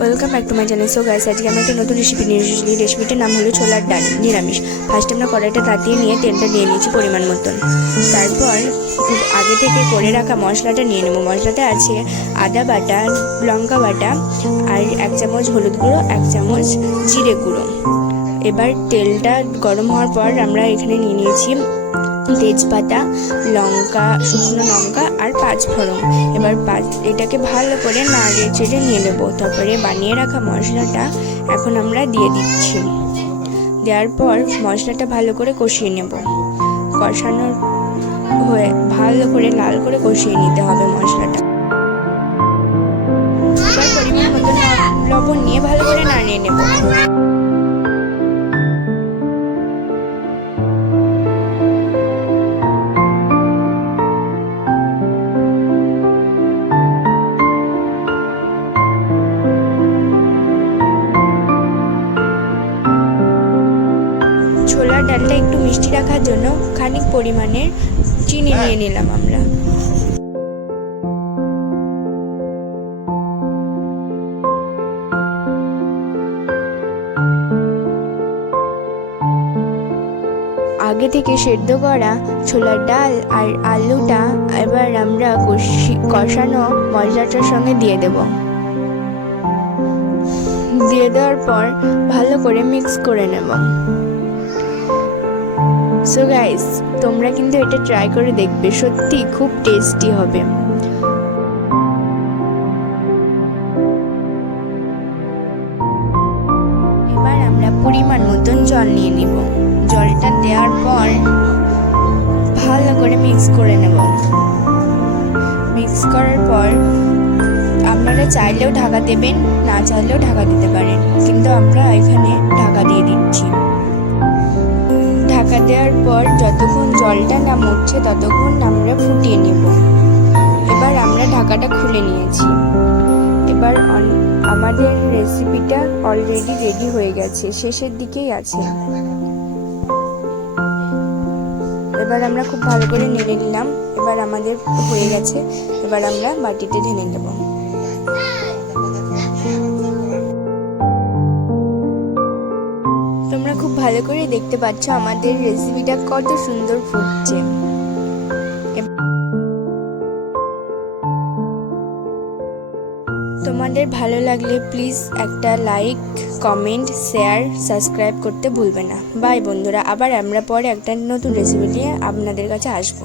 Welcome back to my channel. So guys, আজকে আমরা একটা নতুন রেসিপি নিয়ে এসেছি। রেসিপিটার নাম হলো ছোলার ডাল নিরামিষ। ফার্স্ট আমরা কড়াইটা তাতিয়ে নিয়ে তেলটা নিয়ে নিয়েছি পরিমাণ মতন। তারপর আগে থেকে করে রাখা মশলাটা নিয়ে নেবো। মশলাটা আছে আদা বাটা, লঙ্কা বাটা, আর 1 চামচ হলুদ গুঁড়ো, 1 চামচ জিরে গুঁড়ো। এবার তেলটা গরম হওয়ার পর আমরা এখানে নিয়ে নিয়েছি তেজপাতা, লঙ্কা, শুকনো লঙ্কা আর 5 ফোড়ন। এবার এটাকে ভালো করে নাড়িয়ে চেড়ে নিয়ে নেবো। তারপরে বানিয়ে রাখা মশলাটা এখন আমরা দিয়ে দিচ্ছি। দেওয়ার পর মশলাটা ভালো করে কষিয়ে নেব। কষানোর হয়ে ভালো করে লাল করে কষিয়ে নিতে হবে মশলাটা। এবার পরিমাণ মতো লবণ নিয়ে ভালো করে নাড়িয়ে নেব। ছোলার ডালটা একটু মিষ্টি রাখার জন্য খানিক পরিমাণের চিনি নিয়ে নিলাম আমরা। আগে থেকে সেদ্ধ করা ছোলার ডাল আর আলুটা এবার আমরা কষানো মশলাটার সঙ্গে দিয়ে দেব। দিয়ে দেওয়ার পর ভালো করে মিক্স করে নেব। সো গাইস, তোমরা কিন্তু এটা ট্রাই করে দেখবে, সত্যি খুব টেস্টি হবে। এবার আমরা পরিমাণ মতন জল নিয়ে নিব। জলটা দেওয়ার পর ভালো করে মিক্স করে নেব। মিক্স করার পর আপনারা চাইলেও ঢাকা দেবেন, না চাইলেও ঢাকা দিতে পারেন, কিন্তু আমরা এখানে ঢাকা দিয়ে দিচ্ছি। ঢাকা দেওয়ার পর যতক্ষণ জলটা না মরছে ততক্ষণ আমরা ফুটিয়ে নেব। এবার আমরা ঢাকাটা খুলে নিয়েছি। এবার আমাদের রেসিপিটা অলরেডি রেডি হয়ে গেছে, শেষের দিকেই আছে। এবার আমরা খুব ভালো করে নেড়ে নিলাম। এবার আমাদের হয়ে গেছে। এবার আমরা বাটিতে ঢেলে নেব। তোমরা খুব ভালো করে দেখতে পাচ্ছ আমাদের রেসিপিটা কত সুন্দর ফুটছে। তোমাদের ভালো লাগলে প্লিজ একটা লাইক, কমেন্ট, শেয়ার, সাবস্ক্রাইব করতে ভুলবে না। বাই বন্ধুরা, আবার আমরা পরে একটা নতুন রেসিপি নিয়ে আপনাদের কাছে আসবো।